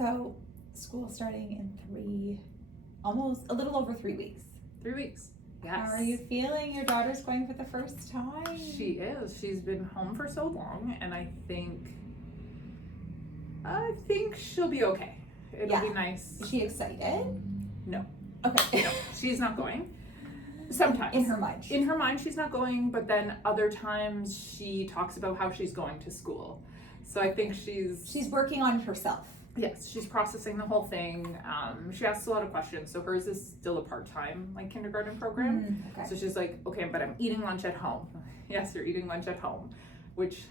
So, school starting in almost a little over 3 weeks. 3 weeks. Yes. How are you feeling? Your daughter's going for the first time. She is. She's been home for so long, and I think she'll be okay. It'll be nice. Is she excited? No. Okay. No, she's not going. Sometimes. In her mind. In her mind, she's not going, but then other times she talks about how she's going to school. So I think she's working on it herself. Yes, she's processing the whole thing. She asks a lot of questions. So hers is still a part-time kindergarten program. Okay. So she's like, okay, but I'm eating lunch at home. Yes, you're eating lunch at home, which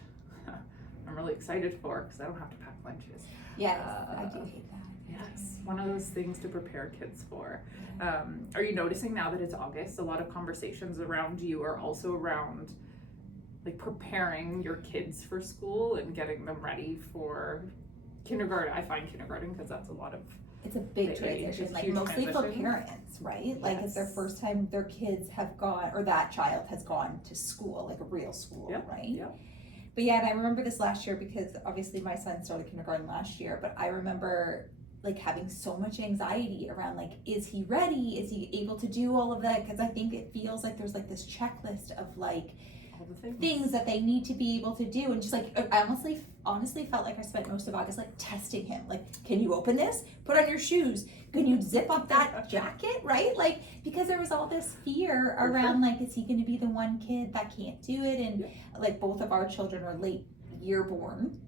I'm really excited for because I don't have to pack lunches. Yes, I do hate that. Yes, one of those things to prepare kids for. Are you noticing now that it's August, a lot of conversations around you are also around preparing your kids for school and getting them ready for kindergarten? I find kindergarten because that's a lot of it's a big transition, mostly for parents, right? Yes. It's their first time their kids have gone, or that child has gone to school, a real school, right? Yep. But yeah, and I remember this last year because obviously my son started kindergarten last year, but I remember having so much anxiety around is he ready? Is he able to do all of that? Because I think it feels like there's this checklist of all the things that they need to be able to do, and just I honestly felt like I spent most of August testing him. Can you open this? Put on your shoes. Can you zip up that jacket? Right? Because there was all this fear around is he going to be the one kid that can't do it? And both of our children are late year born.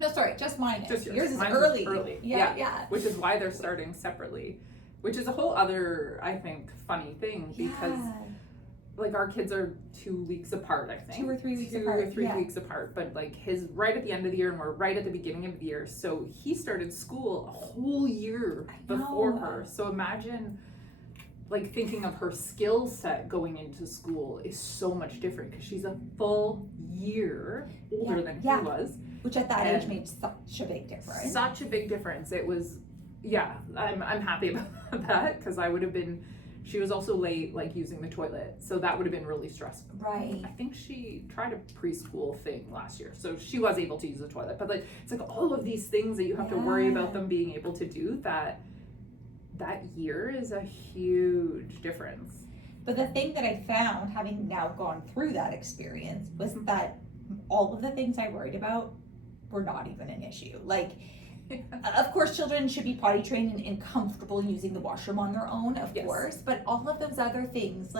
No, sorry, just mine. Just yours is Mine's early. Yeah. Which is why they're starting separately, which is a whole other, I think, funny thing because our kids are 2 weeks apart, I think. 2 or 3 weeks apart. 2 or 3 yeah. weeks apart, but his right at the end of the year and we're right at the beginning of the year. So he started school a whole year before her. So imagine thinking of her skill set going into school is so much different because she's a full year older than he was. Which at that age made such a big difference. Such a big difference. It was, I'm happy about that because I would have been, she was also late using the toilet. So that would have been really stressful. Right. I think she tried a preschool thing last year. So she was able to use the toilet. But it's all of these things that you have to worry about them being able to do that year is a huge difference. But the thing that I found, having now gone through that experience, was that all of the things I worried about were not even an issue. Of course, children should be potty trained and comfortable using the washroom on their own, of course, but all of those other things,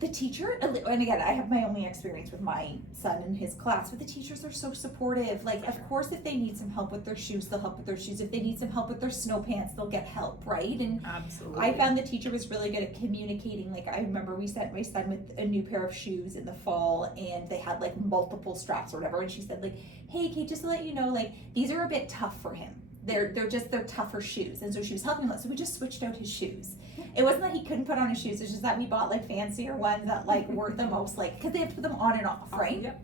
the teacher, and again, I have my only experience with my son and his class, but the teachers are so supportive. Of course, if they need some help with their shoes, they'll help with their shoes. If they need some help with their snow pants, they'll get help, right? And absolutely. I found the teacher was really good at communicating. I remember we sent my son with a new pair of shoes in the fall, and they had multiple straps or whatever, and she said hey, Kate, just to let you know, these are a bit tough for him. They're tougher shoes, and so she was helping him. So we just switched out his shoes. It wasn't that he couldn't put on his shoes. It's just that we bought fancier ones that weren't the most because they have to put them on and off, right? Yep.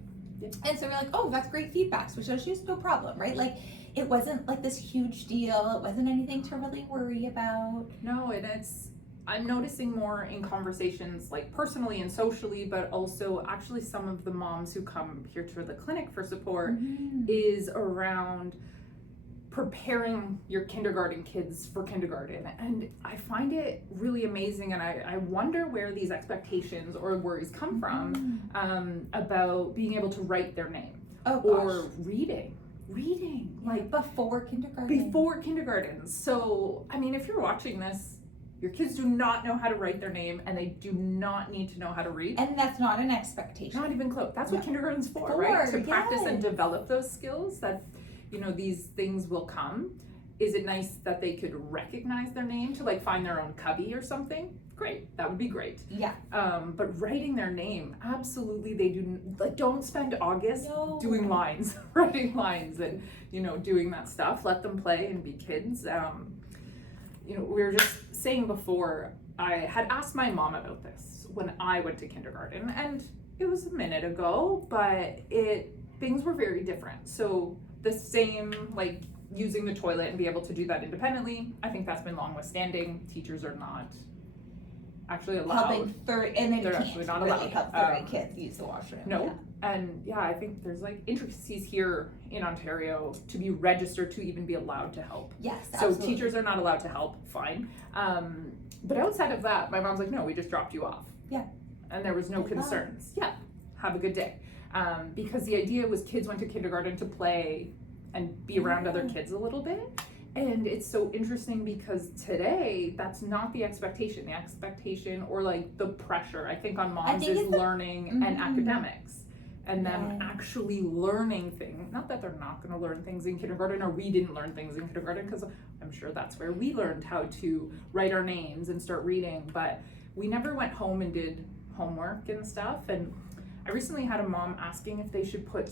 And so we're oh, that's great feedback. Switch those shoes, no problem, right? It wasn't this huge deal. It wasn't anything to really worry about. No, and I'm noticing more in conversations personally and socially, but also actually some of the moms who come here to the clinic for support is around preparing your kindergarten kids for kindergarten. And I find it really amazing, and I wonder where these expectations or worries come from about being able to write their name or reading before kindergarten. So if you're watching this, your kids do not know how to write their name, and they do not need to know how to read. And that's not an expectation. Not even close. That's what kindergarten's for, right? To practice and develop those skills that these things will come. Is it nice that they could recognize their name to find their own cubby or something? Great, that would be great. Yeah. But writing their name, absolutely, they do. Don't spend August doing lines, writing lines, and doing that stuff. Let them play and be kids. We were just saying before, I had asked my mom about this when I went to kindergarten, and it was a minute ago, but things were very different. So the same, using the toilet and be able to do that independently, I think that's been long withstanding. Teachers are not actually allowed. Helping third, and they They're can't actually not really allowed. help 30 kids use the washroom. No. Yeah. And yeah, I think there's like intricacies here in Ontario to be registered to even be allowed to help. Yes, So absolutely. teachers are not allowed to help, fine. But outside of that, my mom's like, no, we just dropped you off. Yeah. And there was no Good luck. concerns. Yeah, have a good day. Because the idea was kids went to kindergarten to play and be around other kids a little bit. And it's so interesting because today, that's not the expectation. The expectation or like the pressure, I think, on moms is learning and academics. And them actually learning things. Not that they're not going to learn things in kindergarten, or we didn't learn things in kindergarten, because I'm sure that's where we learned how to write our names and start reading. But we never went home and did homework and stuff. And I recently had a mom asking if they should put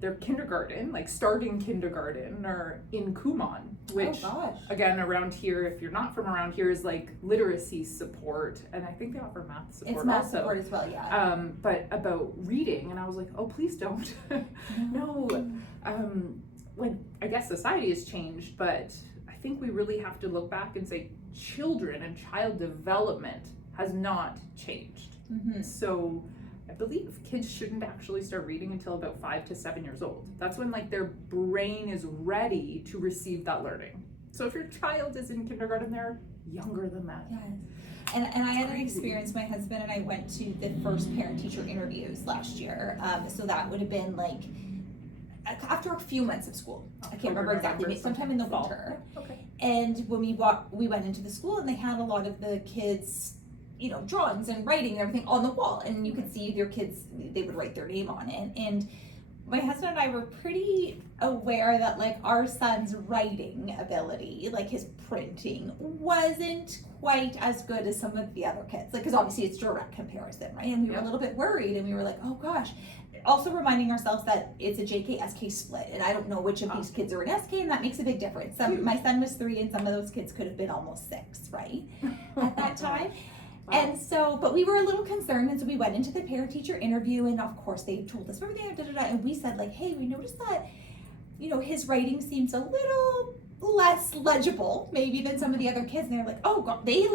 their kindergarten, like starting kindergarten, or in Kumon, which again, around here, if you're not from around here, is like literacy support, and I think they offer math support. It's math also. support as well, yeah. But about reading, and I was like, oh, please don't. No. When I guess society has changed, but I think we really have to look back and say children and child development has not changed. So I believe kids shouldn't actually start reading until about 5 to 7 years old. That's when like their brain is ready to receive that learning. So if your child is in kindergarten, they're younger than that. Yes. And I had an experience, my husband and I went to the first parent-teacher interviews last year. So that would have been like after a few months of school. I can't remember exactly, sometime in the winter. Okay. And when we went into the school, and they had a lot of the kids, you know, drawings and writing and everything on the wall, and you could see their kids, they would write their name on it. And my husband and I were pretty aware that like our son's writing ability, like his printing, wasn't quite as good as some of the other kids, like, because obviously it's direct comparison, right? And we were a little bit worried, and we were like, oh gosh. Also reminding ourselves that it's a JK-SK split, and I don't know which of these kids are in SK, and that makes a big difference. My son was 3, and some of those kids could have been almost 6, right? At that time. And so, but we were a little concerned, and so we went into the parent-teacher interview, and of course they told us everything, and we said like, hey, we noticed that, you know, his writing seems a little less legible maybe than some of the other kids. And they're like, oh God, they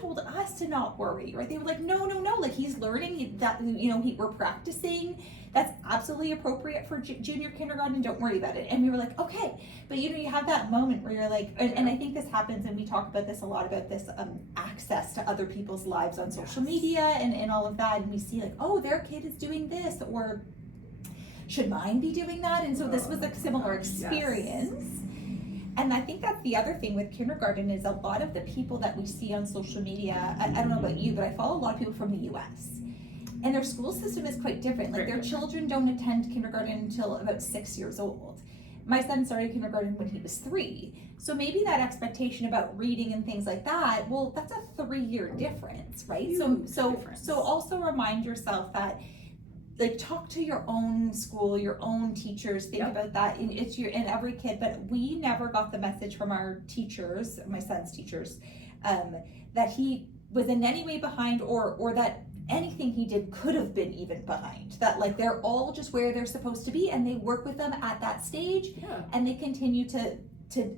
told us to not worry, right? They were like, no, like he's learning, that, you know, we're practicing. That's absolutely appropriate for junior kindergarten. Don't worry about it. And we were like, okay. But you know, you have that moment where you're like, and I think this happens, and we talk about this a lot, about this access to other people's lives on social media and all of that. And we see like, oh, their kid is doing this, or should mine be doing that? And so this was a similar experience. And I think that's the other thing with kindergarten, is a lot of the people that we see on social media, I don't know about you, but I follow a lot of people from the US. And their school system is quite different. Like their children don't attend kindergarten until about 6 years old. My son started kindergarten when he was 3. So maybe that expectation about reading and things like that, well, that's a 3-year difference, right? So also remind yourself that, like, talk to your own school, your own teachers, think about that. And it's in every kid, but we never got the message from our teachers, my son's teachers, that he was in any way behind, or that anything he did could have been even behind. That like they're all just where they're supposed to be, and they work with them at that stage, and they continue to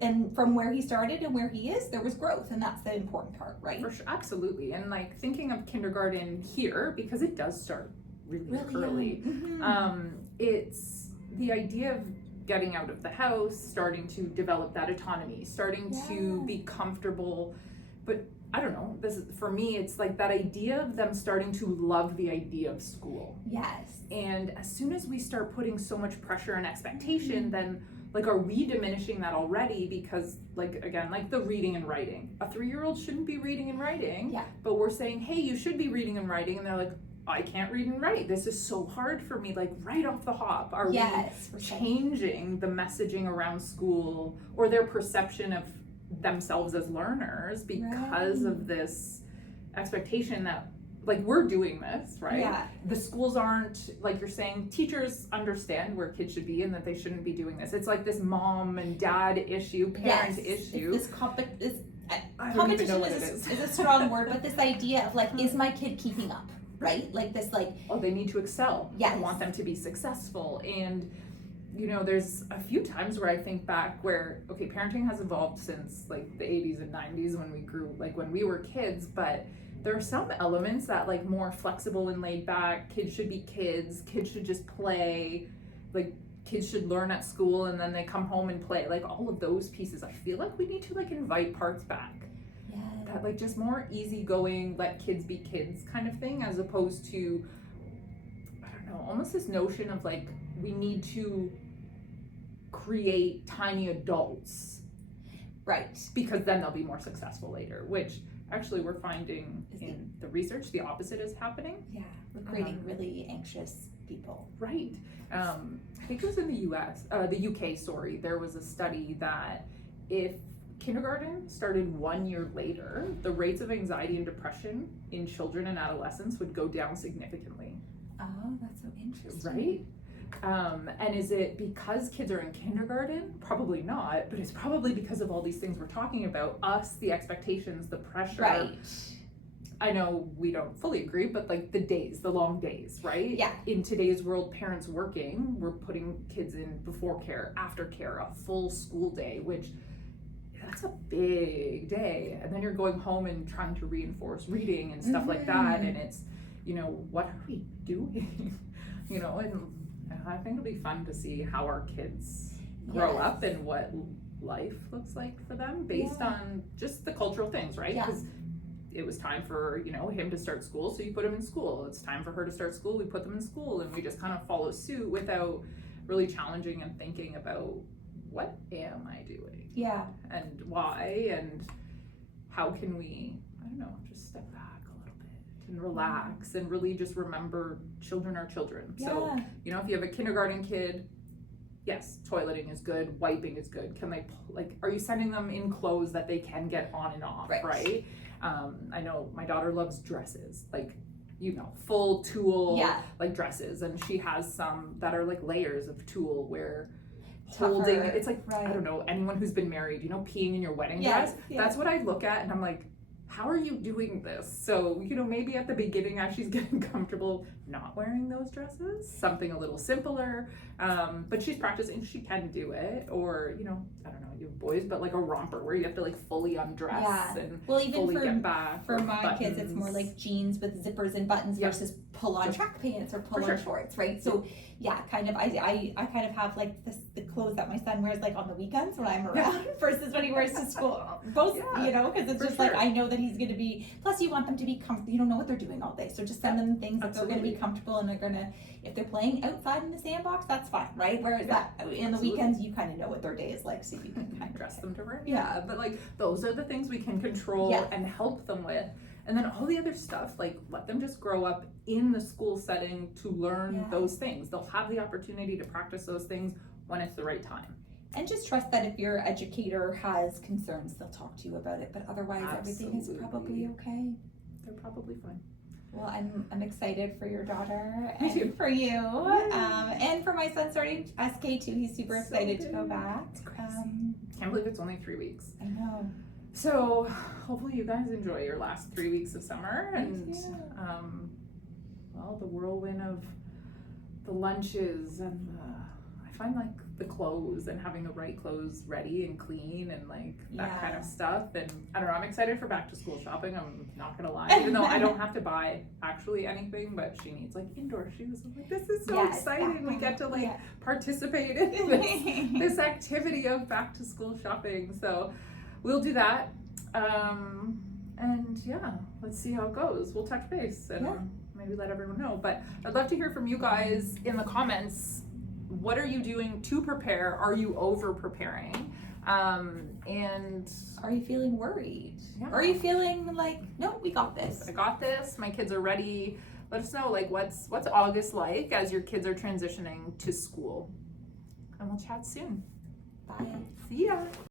and from where he started and where he is, there was growth, and that's the important part, right? For sure, absolutely. And like thinking of kindergarten here, because it does start really early. It's the idea of getting out of the house, starting to develop that autonomy, starting to be comfortable. But I don't know, this is, for me, it's like that idea of them starting to love the idea of school. Yes. And as soon as we start putting so much pressure and expectation, then like, are we diminishing that already? Because like, again, like the reading and writing, a 3-year-old shouldn't be reading and writing, but we're saying, hey, you should be reading and writing. And they're like, I can't read and write. This is so hard for me, like right off the hop. Are we changing the messaging around school or their perception of themselves as learners because of this expectation that like we're doing this, right? The schools aren't, like you're saying, teachers understand where kids should be and that they shouldn't be doing this. It's like this mom and dad issue, parent issue. It's this competition is a strong word, but this idea of like, is my kid keeping up? Right? Like this, like, oh, they need to excel. I want them to be successful. And you know, there's a few times where I think back where, okay, parenting has evolved since like the 80s and 90s when we grew, like when we were kids, but there are some elements that like more flexible and laid back, kids should be kids should just play, like kids should learn at school and then they come home and play, like all of those pieces. I feel like we need to like invite parts back. Yeah. That like just more easygoing, let kids be kids kind of thing, as opposed to, I don't know, almost this notion of like we need to create tiny adults, Right. because then they'll be more successful later, which actually we're finding in the research the opposite is happening. Yeah. We're creating really anxious people. Right. I think it was in the UK, sorry, there was a study that if kindergarten started 1 year later, the rates of anxiety and depression in children and adolescents would go down significantly. Oh, that's so interesting. Right? And is it because kids are in kindergarten? Probably not, but it's probably because of all these things we're talking about, us, the expectations, the pressure. Right. I know we don't fully agree, but like the long days, right? Yeah. In today's world, parents working, we're putting kids in before care, after care, a full school day, which that's a big day. And then you're going home and trying to reinforce reading and stuff like that. And it's, what are we doing? And I think it'll be fun to see how our kids grow up and what life looks like for them based on just the cultural things, right? Because it was time for, him to start school, so you put him in school. It's time for her to start school, we put them in school, and we just kind of follow suit without really challenging and thinking about what am I doing? Yeah. And why, and how can we, just step back a little bit and relax and really just remember children are children. So, if you have a kindergarten kid, yes, toileting is good, wiping is good. Can they, are you sending them in clothes that they can get on and off, right? I know my daughter loves dresses, full tulle, dresses, and she has some that are like layers of tulle where holding, it's like, I don't know, anyone who's been married, peeing in your wedding dress, that's what I look at and I'm like, how are you doing this? So, maybe at the beginning as she's getting comfortable not wearing those dresses, something a little simpler, but she's practicing, she can do it. Or, I don't know, you have boys, but like a romper where you have to like fully undress and even fully get back. For my kids, it's more like jeans with zippers and buttons versus pull-on track pants or pull-on shorts, right? So I kind of have like the clothes that my son wears like on the weekends when I'm around versus when he wears to school. Both, because it's just like I know that he's going to be. Plus, you want them to be comfortable. You don't know what they're doing all day, so just send them things that they're going to be comfortable and they're going to. If they're playing outside in the sandbox, that's fine, right? Whereas that in the weekends, you kind of know what their day is like, so you can kind of dress them to work. Yeah, but like those are the things we can control and help them with. And then all the other stuff, like let them just grow up in the school setting to learn those things. They'll have the opportunity to practice those things when it's the right time. And just trust that if your educator has concerns, they'll talk to you about it. But otherwise, everything is probably okay. They're probably fine. Well, I'm excited for your daughter and for you, and for my son starting SK2. He's super excited to go back. It's crazy. Can't believe it's only 3 weeks. I know. So hopefully you guys enjoy your last 3 weeks of summer and the whirlwind of the lunches and I find like the clothes and having the right clothes ready and clean and like that kind of stuff. And I don't know, I'm excited for back to school shopping. I'm not gonna lie, even though I don't have to buy actually anything, but she needs like indoor shoes. I'm like, this is so exciting. We get to like participate in this activity of back to school shopping. So we'll do that. And let's see how it goes. We'll touch base and maybe let everyone know. But I'd love to hear from you guys in the comments. What are you doing to prepare? Are you over preparing? And are you feeling worried? Or are you feeling like, no, we got this. I got this. My kids are ready. Let us know, like, what's August like as your kids are transitioning to school. And we'll chat soon. Bye. See ya.